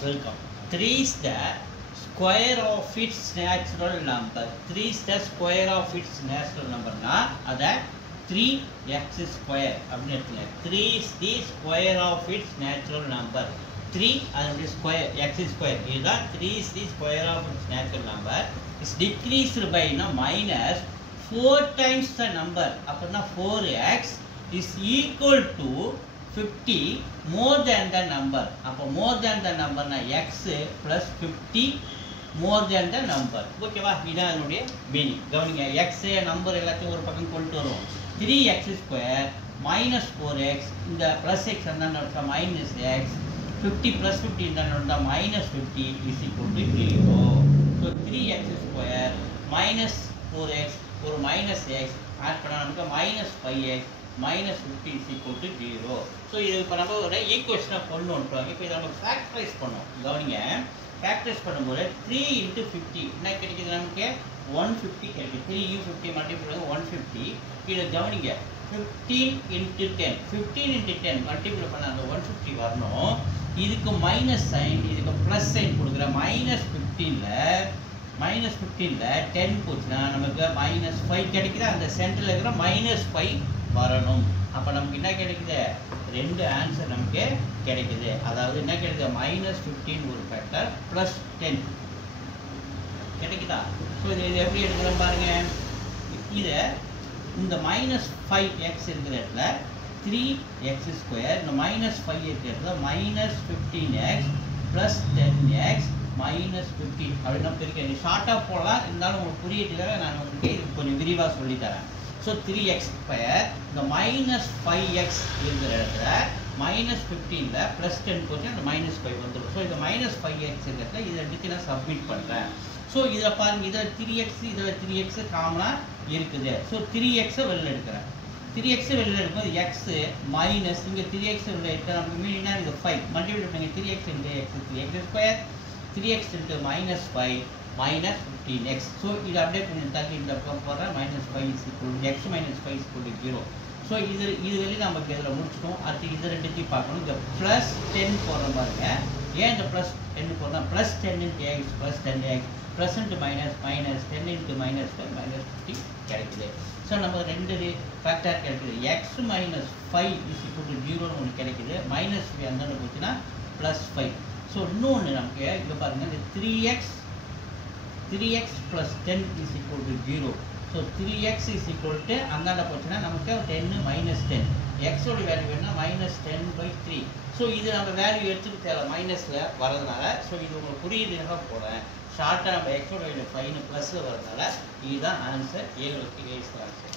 Welcome. 3 is the square of its natural number. 3 is the square of its natural number. That 3x square. 3 is the square of its natural number. 3 and the square x square. 3 is the square of its natural number. It's decreased by minus 4 times the number. 4x is equal to 50 more than the number. More than the number x plus 50 more than the number. Okay va? This is meaning. X number 3x square minus 4x in the plus x and minus x 50 plus 50 in the minus 50 is equal to 0. So 3x square minus 4x or minus x add minus 5x minus 50 is equal to 0. So this is the equation of factorize factorize 3 into 50 150 3 into 50 multiplied 150 15 into 10 15 into 10 multiplied 150 வரணும் இதுக்கு minus sign இதுக்கு plus sign கொடுக்குற minus 15 ல 10 போச்சுனா நமக்கு -5 கிடைக்குது அந்த சென்டர்ல இருக்கிற -5 வரணும் அப்ப நமக்கு என்ன கிடைக்குது ரெண்டு ஆன்சர் நமக்கு கிடைக்குது அதாவது என்ன கிடைக்குது -15 ஒரு ஃபேக்டர் +10 கிடைக்குதா சோ இது எப்படி எடுக்கறோம் பாருங்க இத இந்த -5x இருக்கிற இடத்துல 3x square இந்த -5 இருக்கிற இடத்துல -15x + 10x -15 அப்படினா பிரிக்க ஷார்ட்டா போலாம் இருந்தாலும் உங்களுக்கு புரியறதுக்காக நான் உங்களுக்கு கொஞ்சம் விரிவா சொல்லி தரேன் so 3x square இந்த -5x இருக்கிற இடத்துல -15 ல +10 போச்சு அந்த -5 வந்துரும் so இந்த -5x இருக்கிறத இத எடுத்து நான் சப்மிட் பண்றேன் so இத பாருங்க இத 3x இத 3x காமனா இருக்குது so 3x வெளிய எடுக்கறேன் 3x வெளிய எடுக்கும்போது x மைனஸ் இங்க 3x வெளிய எடுத்தா நமக்கு மீனிங்னா இது 5 மல்டிப்ளை பண்ணுங்க 3x into x 3x square 3x into -5 minus 15x so இது அப்படியே கொஞ்சம் தள்ளி இந்த பக்கம் போற -5 is equal to x minus 5 is equal to 0 so இது வெளிய நமக்கு இதல முடிச்சிட்டோம் அடுத்து இது ரெண்டுத்தையும் பார்க்கணும் இந்த +10 போற பாருங்க ஏன் இந்த +10 போறா +10 into x +10x plus into minus 10 into -5 -50 கிடைக்குது so நம்ம ரெண்டு ஃபேக்டர் கிடைக்குது x minus 5 is equal to 0 னு ஒன்னு கிடைக்குது -5 அங்க போச்சுனா +5 so இன்னொன்னு நமக்கு இங்க பாருங்க இந்த 3x plus 10 is equal to 0 so 3x is equal to அங்கால போச்சுனா நமக்கு 10 minus 10 x ஓட வேல்யூ என்ன -10/3 so இது நம்ம வேல்யூ எடுத்துட்டு தேவை மைனஸ்ல வரதுனால so இது உங்களுக்கு புரியுதுங்க போறேன் ஷார்ட்டா நம்ம x ஓட வேல்யூ 5 + வரதுனால இதுதான் ஆன்சர் 7 க்கு ஆன்சர்